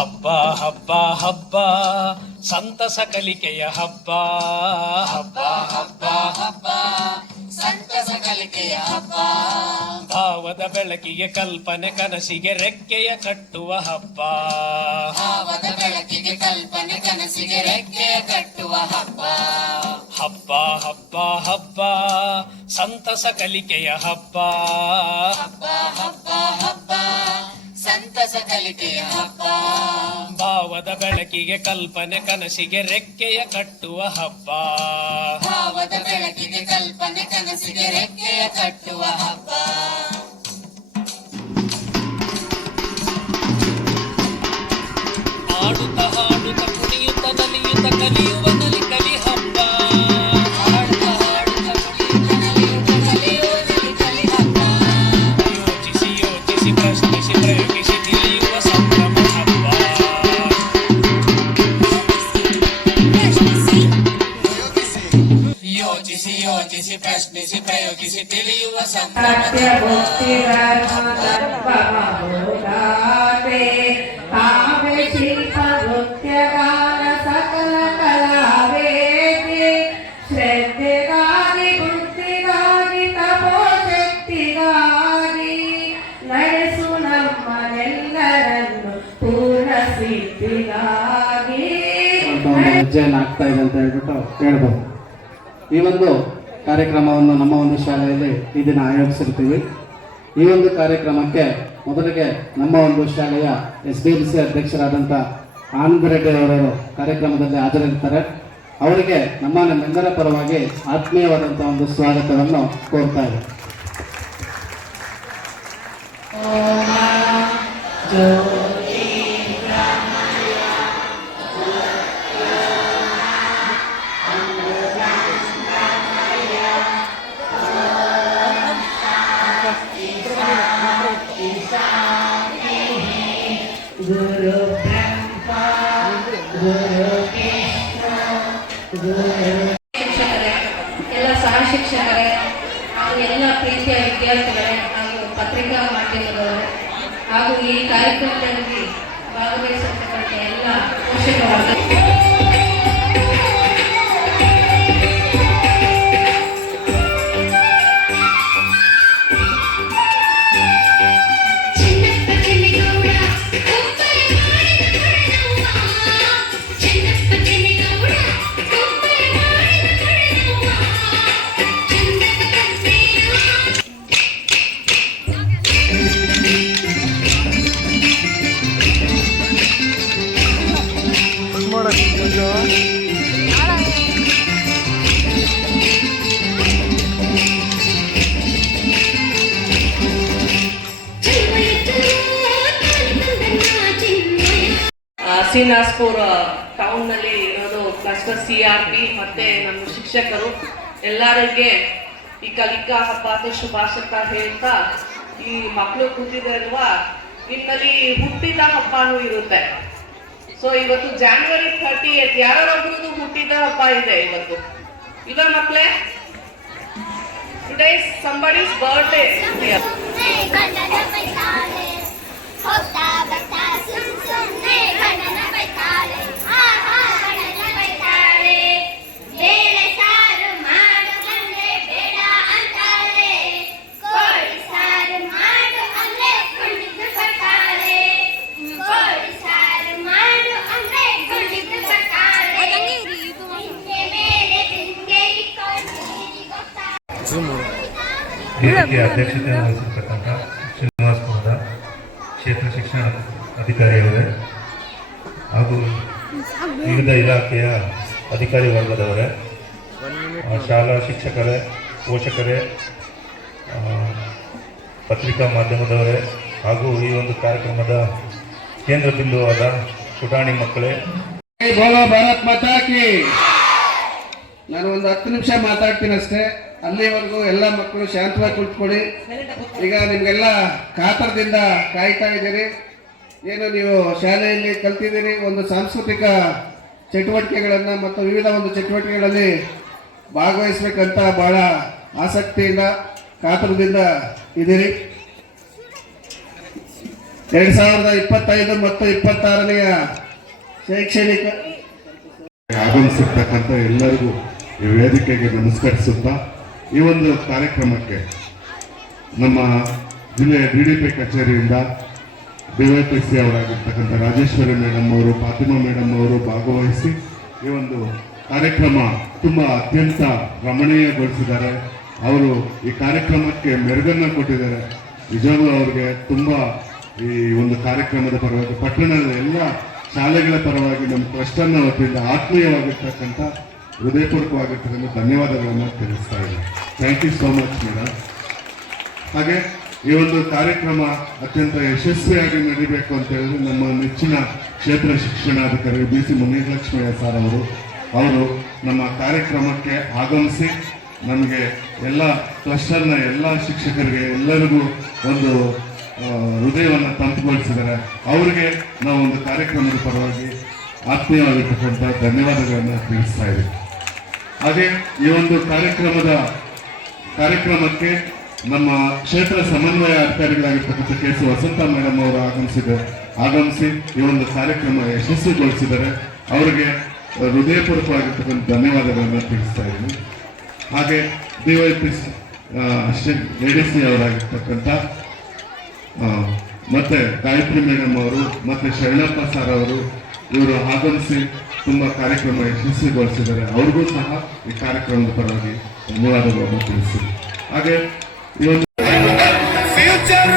ಹಬ್ಬ ಹಬ್ಬ ಹಬ್ಬ ಸಂತಸ ಕಲಿಕೆಯ ಹಬ್ಬ. ಹಬ್ಬ ಹಬ್ಬ ಹಬ್ಬ ಸಂತಸ ಕಲಿಕೆಯ ಹಬ್ಬ. ಭಾವದ ಬೆಳಕಿಗೆ ಕಲ್ಪನೆ ಕನಸಿಗೆ ರೆಕ್ಕೆಯ ಕಟ್ಟುವ ಹಬ್ಬ. ಭಾವದ ಬೆಳಕಿಗೆ ಕಲ್ಪನೆ ಕನಸಿಗೆ ರೆಕ್ಕೆಯ ಕಟ್ಟುವ ಹಬ್ಬ. ಹಬ್ಬ ಹಬ್ಬ ಹಬ್ಬ ಸಂತಸ ಕಲಿಕೆಯ ಹಬ್ಬ. ಹಬ್ಬ ಹಬ್ಬ ಹಬ್ಬ ಸಂತಸ ಕಲಿಕೆಯ ಹಬ್ಬ. ಭಾವದ ಬೆಳಕಿಗೆ ಕಲ್ಪನೆ ಕನಸಿಗೆ ರೆಕ್ಕೆಯ ಕಟ್ಟುವ ಹಬ್ಬ. ಭಾವದ ಬೆಳಕಿಗೆ ಕಲ್ಪನೆ ಕನಸಿಗೆ ರೆಕ್ಕೆಯ ಕಟ್ಟುವ ಹಬ್ಬ. ಆಡುತ್ತ ಹಾಡುತ್ತ ಕುಣಿಯುತ್ತ ನಲಿಯುತ್ತ ಕಲಿಯುವ ನಲಿ ಕಲಿ ಹಬ್ಬ. ಹಾಡುತ್ತ ಹಾಡುತ್ತ ಕುಣಿಯುತ್ತ ನಲಿಯುತ್ತ ಕಲಿಯುವ ನಲಿ ಕಲಿ ಹಬ್ಬ. ಯೋಚಿಸಿ ಯೋಚಿಸಿ ಪ್ರಶ್ನಿಸಿ ಪ್ರಯೋಗಿಸಿ ತಿಳಿಯುವ ಸಂಭ್ರಮ ಹಬ್ಬ. ಯೋಚಿಸಿ ಯೋಚಿಸಿ ಪ್ರಶ್ನಿಸಿ ಪ್ರಯೋಗಿಸಿ ತಿಳಿಯುವ ಸಂಭ್ರಮ. ಶಿಲ್ಪ ನೃತ್ಯಗಾನ ಸಕಲ ಕಲಾವೇದಿ ಶ್ರದ್ಧೆಗಾಗಿ ಬುದ್ಧಿಗಾಗಿ ತಪೋಶಕ್ತಿಗಾಗಿ ನಡೆಸು ನಮ್ಮನೆಲ್ಲರನ್ನು ಪೂರ್ಣ ಸಿದ್ಧಿಗಾಗಿ ಹೆಜ್ಜೆಯನ್ನು ಆಗ್ತಾ ಇದೆ ಅಂತ ಹೇಳ್ಬಿಟ್ಟು ಹೇಳ್ಬೋದು. ಈ ಒಂದು ಕಾರ್ಯಕ್ರಮವನ್ನು ನಮ್ಮ ಒಂದು ಶಾಲೆಯಲ್ಲಿ ಈ ದಿನ ಆಯೋಜಿಸಿರ್ತೀವಿ. ಈ ಒಂದು ಕಾರ್ಯಕ್ರಮಕ್ಕೆ ಮೊದಲಿಗೆ ನಮ್ಮ ಒಂದು ಶಾಲೆಯ SDLC ಅಧ್ಯಕ್ಷರಾದಂಥ ಆನಂದ ರೆಡ್ಡಿ ಅವರವರು ಕಾರ್ಯಕ್ರಮದಲ್ಲಿ ಹಾಜರಿರ್ತಾರೆ. ಅವರಿಗೆ ನಮ್ಮೆಲ್ಲರ ಪರವಾಗಿ ಆತ್ಮೀಯವಾದಂಥ ಒಂದು ಸ್ವಾಗತವನ್ನು ಕೋರ್ತಾ ಇದೆ. ಗುರು ಬ್ರಹ್ಮ ಗುರು ವಿಷ್ಣು ಶಿಕ್ಷಕರೇ, ಎಲ್ಲ ಸಹ ಶಿಕ್ಷಕರೇ ಹಾಗೂ ಎಲ್ಲ ಪ್ರೀತಿಯ ವಿದ್ಯಾರ್ಥಿಗಳೇ ಹಾಗೂ ಪತ್ರಿಕಾ ಮಾಧ್ಯಮದವರೇ ಹಾಗೂ ಈ ಕಾರ್ಯಕ್ರಮದಲ್ಲಿ ಭಾಗವಹಿಸಿರ್ತಕ್ಕಂಥ ಎಲ್ಲ ಪೋಷಕರು ಶ್ರೀನಿವಾಸಪುರ ಟೌನ್ನಲ್ಲಿ ಇರೋದು ಕ್ಲಸ್ಟರ್ CRP ಮತ್ತೆ ನಮ್ಮ ಶಿಕ್ಷಕರು ಎಲ್ಲರಿಗೆ ಈ ಕಲಿಕಾ ಹಬ್ಬದ ಶುಭಾಶಯ ಹೇಳ್ತಾ, ಈ ಮಕ್ಕಳು ಕೂತಿದೆ ಅಲ್ವಾ, ನಿಮ್ಮಲ್ಲಿ ಹುಟ್ಟಿದ ಹಬ್ಬನೂ ಇರುತ್ತೆ. ಸೊ ಇವತ್ತು January 30th ಯಾರೊಬ್ಬರದು ಹುಟ್ಟಿದ ಹಬ್ಬ ಇದೆ ಇವತ್ತು, ಇಲ್ವಾ ಮಕ್ಕಳೇ? Today is somebody's birthday. ವೇದಿಕೆ ಅಧ್ಯಕ್ಷತೆ ವಹಿಸಿರ್ತಕ್ಕಂಥ ಶ್ರೀನಿವಾಸಪುರದ ಕ್ಷೇತ್ರ ಶಿಕ್ಷಣ ಅಧಿಕಾರಿಯವರೇ ಹಾಗೂ ವಿವಿಧ ಇಲಾಖೆಯ ಅಧಿಕಾರಿ ವರ್ಗದವರೇ, ಶಾಲಾ ಶಿಕ್ಷಕರೇ, ಪೋಷಕರೇ, ಪತ್ರಿಕಾ ಮಾಧ್ಯಮದವರೇ ಹಾಗೂ ಈ ಒಂದು ಕಾರ್ಯಕ್ರಮದ ಕೇಂದ್ರ ಬಿಂದುವಾದ ಪುಟಾಣಿ ಮಕ್ಕಳೇ, ಬೋಲೋ ಭಾರತ್ ಮಾತಾ ಕಿ. ನಾನು ಒಂದು 10 ನಿಮಿಷ ಮಾತಾಡ್ತೀನಿ ಅಷ್ಟೇ. ಅಲ್ಲಿವರೆಗೂ ಎಲ್ಲ ಮಕ್ಕಳು ಶಾಂತವಾಗಿ ಕುಳಿತುಕೊಳ್ಳಿ. ಈಗ ನಿಮಗೆಲ್ಲ ಕಾತರದಿಂದ ಕಾಯ್ತಾ ಇದ್ದೀರಿ. ಏನು ನೀವು ಶಾಲೆಯಲ್ಲಿ ಕಲ್ತಿದ್ದೀರಿ, ಒಂದು ಸಾಂಸ್ಕೃತಿಕ ಚಟುವಟಿಕೆಗಳನ್ನು ಮತ್ತು ವಿವಿಧ ಒಂದು ಚಟುವಟಿಕೆಗಳಲ್ಲಿ ಭಾಗವಹಿಸಬೇಕಂತ ಭಾಳ ಆಸಕ್ತಿಯಿಂದ ಕಾತರದಿಂದ ಇದ್ದೀರಿ. 2025 ಮತ್ತು 26ನೆಯ ಶೈಕ್ಷಣಿಕ ಆಗಮಿಸಿರ್ತಕ್ಕಂಥ ಎಲ್ಲರಿಗೂ ಈ ವೇದಿಕೆಗೆ ನಮಸ್ಕರಿಸುತ್ತಾ ಈ ಒಂದು ಕಾರ್ಯಕ್ರಮಕ್ಕೆ ನಮ್ಮ ಜಿಲ್ಲೆಯ DDP ಕಚೇರಿಯಿಂದ DYPC ಅವರಾಗಿರ್ತಕ್ಕಂಥ ರಾಜೇಶ್ವರಿ ಮೇಡಮ್ ಅವರು, ಫಾತಿಮಾ ಮೇಡಮ್ ಅವರು ಭಾಗವಹಿಸಿ ಈ ಒಂದು ಕಾರ್ಯಕ್ರಮ ತುಂಬ ಅತ್ಯಂತ ರಮಣೀಯಗೊಳಿಸಿದ್ದಾರೆ. ಅವರು ಈ ಕಾರ್ಯಕ್ರಮಕ್ಕೆ ಮೆರುಗನ್ನು ಕೊಟ್ಟಿದ್ದಾರೆ. ನಿಜವಾಗ್ಲೂ ಅವ್ರಿಗೆ ತುಂಬ ಈ ಒಂದು ಕಾರ್ಯಕ್ರಮದ ಪರವಾಗಿ ಪಟ್ಟಣದ ಎಲ್ಲ ಶಾಲೆಗಳ ಪರವಾಗಿ ನಮ್ಮ ಟ್ರಸ್ಟನ್ನ ವತಿಯಿಂದ ಆತ್ಮೀಯವಾಗಿರ್ತಕ್ಕಂಥ ಹೃದಯಪೂರ್ವಕವಾಗಿರ್ತಕ್ಕಂಥ ಧನ್ಯವಾದಗಳನ್ನು ತಿಳಿಸ್ತಾ ಇದ್ದೀನಿ. Thank you so much madam. ಹಾಗೆ ಈ ಒಂದು ಕಾರ್ಯಕ್ರಮ ಅತ್ಯಂತ ಯಶಸ್ವಿಯಾಗಿ ನಡೀಬೇಕು ಅಂತ ಹೇಳಿದ್ರೆ ನಮ್ಮ ನೆಚ್ಚಿನ ಕ್ಷೇತ್ರ ಶಿಕ್ಷಣಾಧಿಕಾರಿ BC ಮುನಿಲಕ್ಷ್ಮಯ್ಯ ಸರ್ ಅವರು ನಮ್ಮ ಕಾರ್ಯಕ್ರಮಕ್ಕೆ ಆಗಮಿಸಿ ನಮಗೆ ಎಲ್ಲ ಕ್ಲಸ್ಟರ್ನ ಎಲ್ಲ ಶಿಕ್ಷಕರಿಗೆ ಎಲ್ಲರಿಗೂ ಒಂದು ಹೃದಯವನ್ನು ತಂಪುಗೊಳಿಸಿದ್ದಾರೆ. ಅವರಿಗೆ ನಾವು ಒಂದು ಕಾರ್ಯಕ್ರಮದ ಪರವಾಗಿ ಆತ್ಮೀಯವಾಗಿರ್ತಕ್ಕಂಥ ಧನ್ಯವಾದಗಳನ್ನು ತಿಳಿಸ್ತಾ ಇದ್ದೀವಿ. ಹಾಗೆ ಈ ಒಂದು ಕಾರ್ಯಕ್ರಮಕ್ಕೆ ನಮ್ಮ ಕ್ಷೇತ್ರ ಸಮನ್ವಯ ಅಧಿಕಾರಿಗಳಾಗಿರ್ತಕ್ಕಂಥ KC ವಸಂತ ಮೇಡಮ್ ಅವರು ಆಗಮಿಸಿ ಈ ಒಂದು ಕಾರ್ಯಕ್ರಮ ಯಶಸ್ವಿಗೊಳಿಸಿದ್ದಾರೆ. ಅವರಿಗೆ ಹೃದಯಪೂರ್ವಕವಾಗಿರ್ತಕ್ಕಂಥ ಧನ್ಯವಾದಗಳನ್ನು ತಿಳಿಸ್ತಾ ಇದ್ದೀನಿ. ಹಾಗೆ DYPC ADC ಅವರಾಗಿರ್ತಕ್ಕಂಥ ಮತ್ತೆ ಗಾಯತ್ರಿ ಮೇಡಮ್ ಅವರು ಮತ್ತೆ ಶರಣಪ್ಪ ಸರ್ ಅವರು ಇವರು ಆಗಮಿಸಿ ತುಂಬ ಕಾರ್ಯಕ್ರಮ ಯಶಸ್ವಿಗೊಳಿಸಿದ್ದಾರೆ. ಅವ್ರಿಗೂ ಸಹ ಈ ಕಾರ್ಯಕ್ರಮದ ಪರವಾಗಿ ಧನ್ಯವಾದಗಳನ್ನು ತಿಳಿಸಿದೆ. ಹಾಗೆ ಈ ಒಂದು ಫ್ಯೂಚರ್